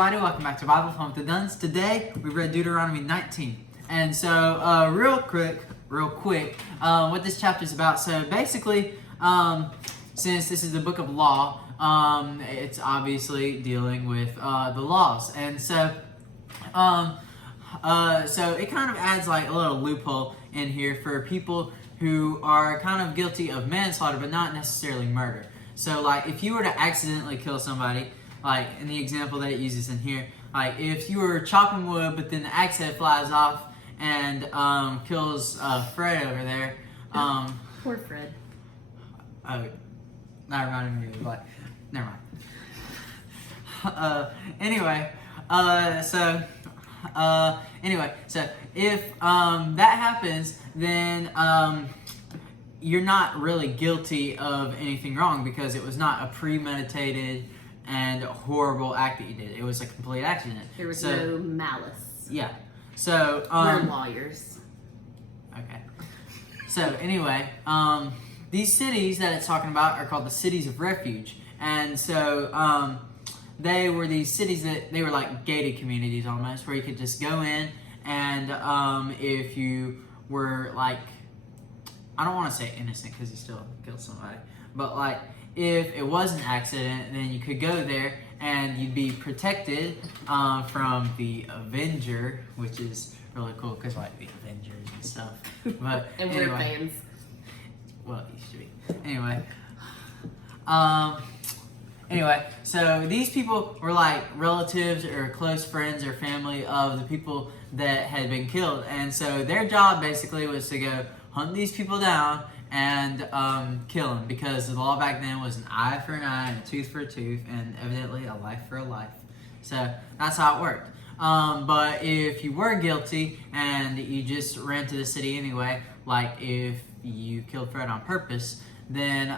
Everybody, welcome back to Bible Home with the Duns. Today we read Deuteronomy 19, and so real quick, what this chapter is about. So basically, since this is the book of law, it's obviously dealing with the laws, and so so it kind of adds like a little loophole in here for people who are kind of guilty of manslaughter, but not necessarily murder. So like if you were to accidentally kill somebody, like in the example that it uses in here, like if you were chopping wood, but then the axe head flies off and kills Fred over there. Poor Fred. Oh, that reminded me of like, never mind. Anyway, so if that happens, then you're not really guilty of anything wrong because it was not a premeditated and horrible act that you did. It was a complete accident. There was no malice. Yeah. So we're lawyers. Okay. So anyway, these cities that it's talking about are called the cities of refuge, and so they were these cities that they were like gated communities almost, where you could just go in, and if you were like, I don't want to say innocent because you still killed somebody, but like if it was an accident, then you could go there and you'd be protected from the Avenger, which is really cool because like the Avengers and stuff. But and anyway, we're fans. well, it used to be. Anyway, so these people were like relatives or close friends or family of the people that had been killed, and so their job basically was to go hunt these people down and kill them, because the law back then was an eye for an eye and a tooth for a tooth, and evidently a life for a life. So that's how it worked. But if you were guilty and you just ran to the city anyway, like if you killed Fred on purpose, then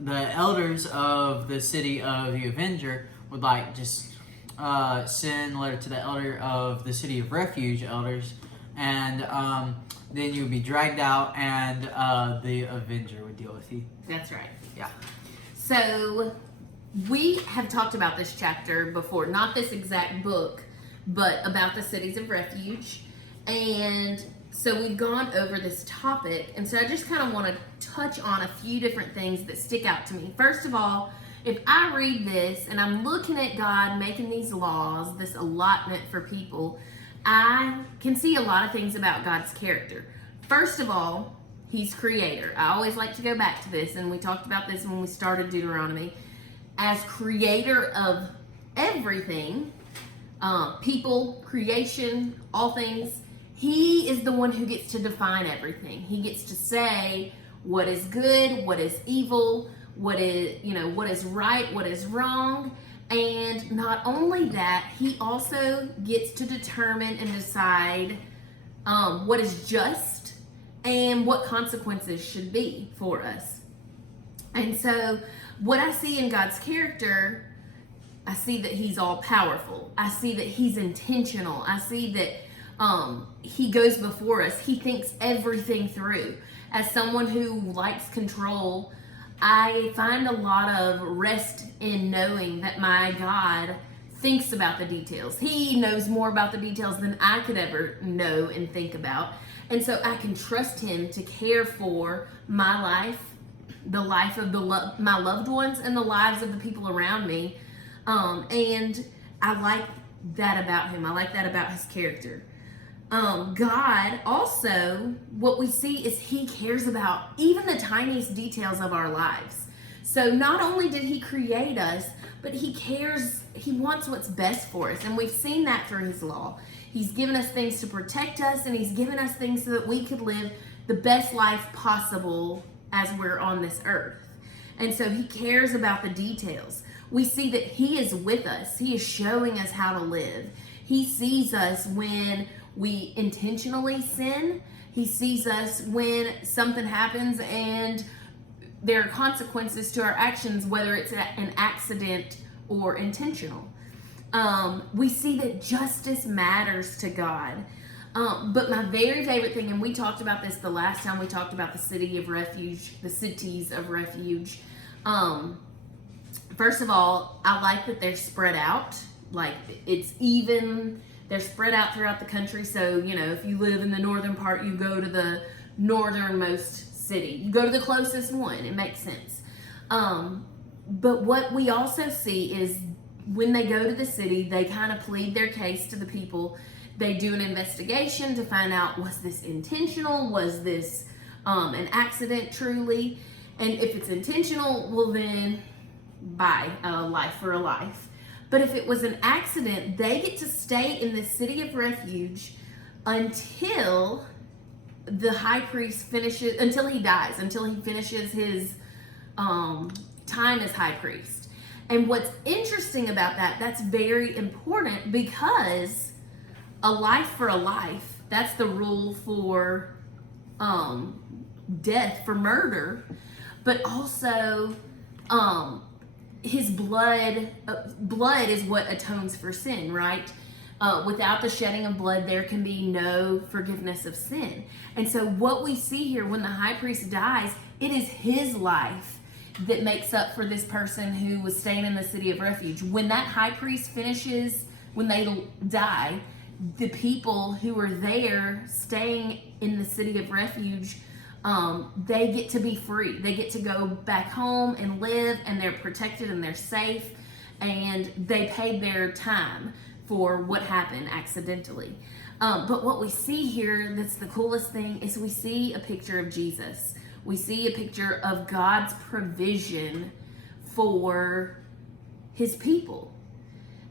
the elders of the city of the Avenger would like just send a letter to the elder of the city of refuge elders, and then you would be dragged out, and the Avenger would deal with you. That's right. Yeah. So we have talked about this chapter before, not this exact book, but about the cities of refuge. And so we've gone over this topic, and so I just kind of want to touch on a few different things that stick out to me. First of all, if I read this and I'm looking at God making these laws, this allotment for people, I can see a lot of things about God's character. First of all, He's creator. I always like to go back to this, and we talked about this when we started Deuteronomy. As creator of everything, people, creation, all things, He is the one who gets to define everything. He gets to say what is good, what is evil, what is right, what is wrong. And not only that, He also gets to determine and decide what is just and what consequences should be for us. And so what I see in God's character, I see that He's all powerful. I see that He's intentional. I see that He goes before us. He thinks everything through. As someone who likes control, I find a lot of rest in knowing that my God thinks about the details. He knows more about the details than I could ever know and think about. And so I can trust Him to care for my life, the life of my loved ones, and the lives of the people around me. And I like that about Him. I like that about His character. God also, what we see is He cares about even the tiniest details of our lives. So not only did He create us, but He cares, He wants what's best for us. And we've seen that through His law. He's given us things to protect us, and He's given us things so that we could live the best life possible as we're on this earth. And so He cares about the details. We see that He is with us. He is showing us how to live. He sees us when we intentionally sin. He sees us when something happens and there are consequences to our actions, whether it's an accident or intentional. We see that justice matters to God. But my very favorite thing, and we talked about this the last time we talked about the city of refuge, the cities of refuge. First of all, I like that they're spread out. Like, it's even, they're spread out throughout the country. So, you know, if you live in the northern part, you go to the northernmost city. You go to the closest one. It makes sense. But what we also see is when they go to the city, they kind of plead their case to the people. They do an investigation to find out, was this intentional? Was this an accident truly? And if it's intentional, well then, bye, a life for a life. But if it was an accident, they get to stay in the city of refuge until the high priest finishes, until he dies, until he finishes his time as high priest. And what's interesting about that, that's very important, because a life for a life, that's the rule for death, for murder, but also his blood is what atones for sin, right? Without the shedding of blood, there can be no forgiveness of sin. And so what we see here, when the high priest dies, it is his life that makes up for this person who was staying in the city of refuge. When that high priest finishes, when they die, the people who are there staying in the city of refuge, they get to be free. They get to go back home and live, and they're protected and they're safe, and they paid their time for what happened accidentally. But what we see here, that's the coolest thing, is we see a picture of Jesus. We see a picture of God's provision for his people.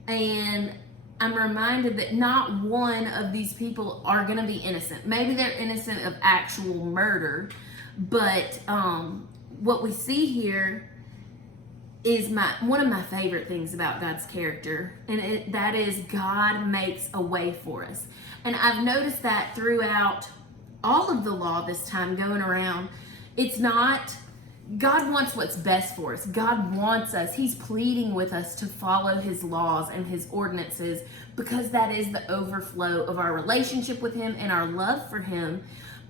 And I'm reminded that not one of these people are going to be innocent. Maybe they're innocent of actual murder, but what we see here is one of my favorite things about God's character, and that is God makes a way for us. And I've noticed that throughout all of the law this time going around. It's not, God wants what's best for us. God wants us. He's pleading with us to follow his laws and his ordinances, because that is the overflow of our relationship with him and our love for him.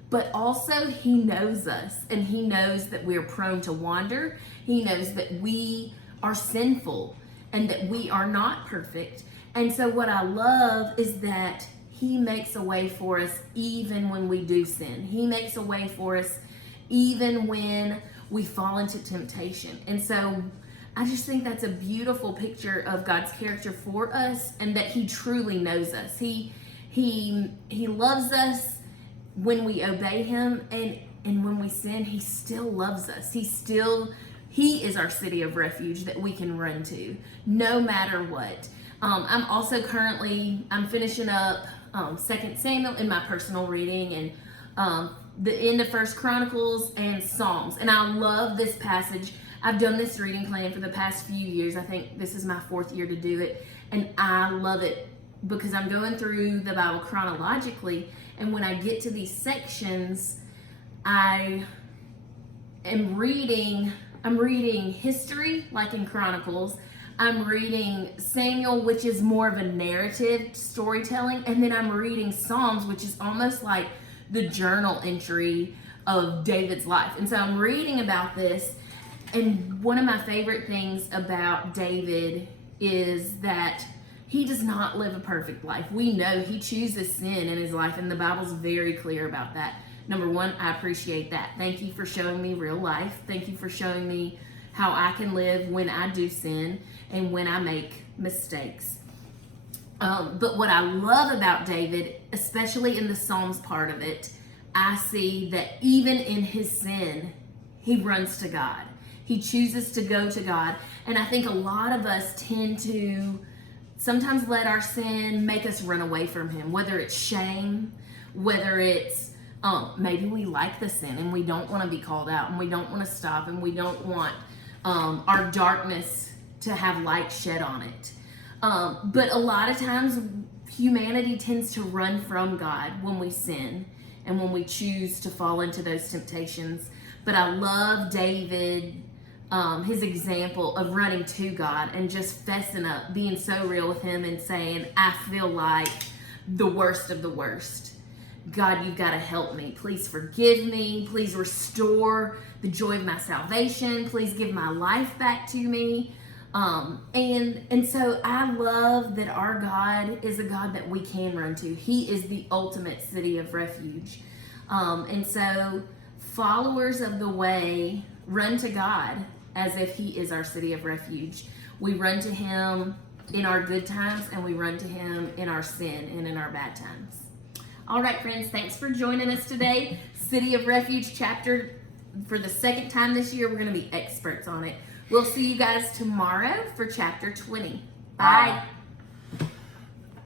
But also he knows us, and he knows that we're prone to wander. He knows that we are sinful and that we are not perfect. And so what I love is that he makes a way for us even when we do sin. He makes a way for us even when we fall into temptation. And so I just think that's a beautiful picture of God's character for us, and that he truly knows us. He loves us when we obey him, and when we sin, he still loves us. He is our city of refuge that we can run to no matter what. I'm also I'm finishing up 2 Samuel in my personal reading, and the end of 1 Chronicles and Psalms. And I love this passage. I've done this reading plan for the past few years. I think this is my 4th year to do it. And I love it because I'm going through the Bible chronologically. And when I get to these sections, I'm reading history, like in Chronicles. I'm reading Samuel, which is more of a narrative storytelling. And then I'm reading Psalms, which is almost like the journal entry of David's life. And so I'm reading about this, and one of my favorite things about David is that he does not live a perfect life. We know he chooses sin in his life, and the Bible's very clear about that. Number one, I appreciate that. Thank you for showing me real life. Thank you for showing me how I can live when I do sin and when I make mistakes. But what I love about David, especially in the Psalms part of it, I see that even in his sin, he runs to God. He chooses to go to God. And I think a lot of us tend to sometimes let our sin make us run away from him, whether it's shame, whether it's maybe we like the sin and we don't want to be called out, and we don't want to stop, and we don't want our darkness to have light shed on it. But a lot of times humanity tends to run from God when we sin and when we choose to fall into those temptations. But I love David, his example of running to God and just fessing up, being so real with him and saying, I feel like the worst of the worst. God, you've got to help me. Please forgive me. Please restore the joy of my salvation. Please give my life back to me. And so I love that our God is a God that we can run to. He is the ultimate city of refuge. And so followers of the way run to God as if He is our city of refuge. We run to Him in our good times, and we run to Him in our sin and in our bad times. All right, friends, thanks for joining us today. City of Refuge chapter, for the second time this year, we're going to be experts on it. We'll see you guys tomorrow for chapter 20. Bye.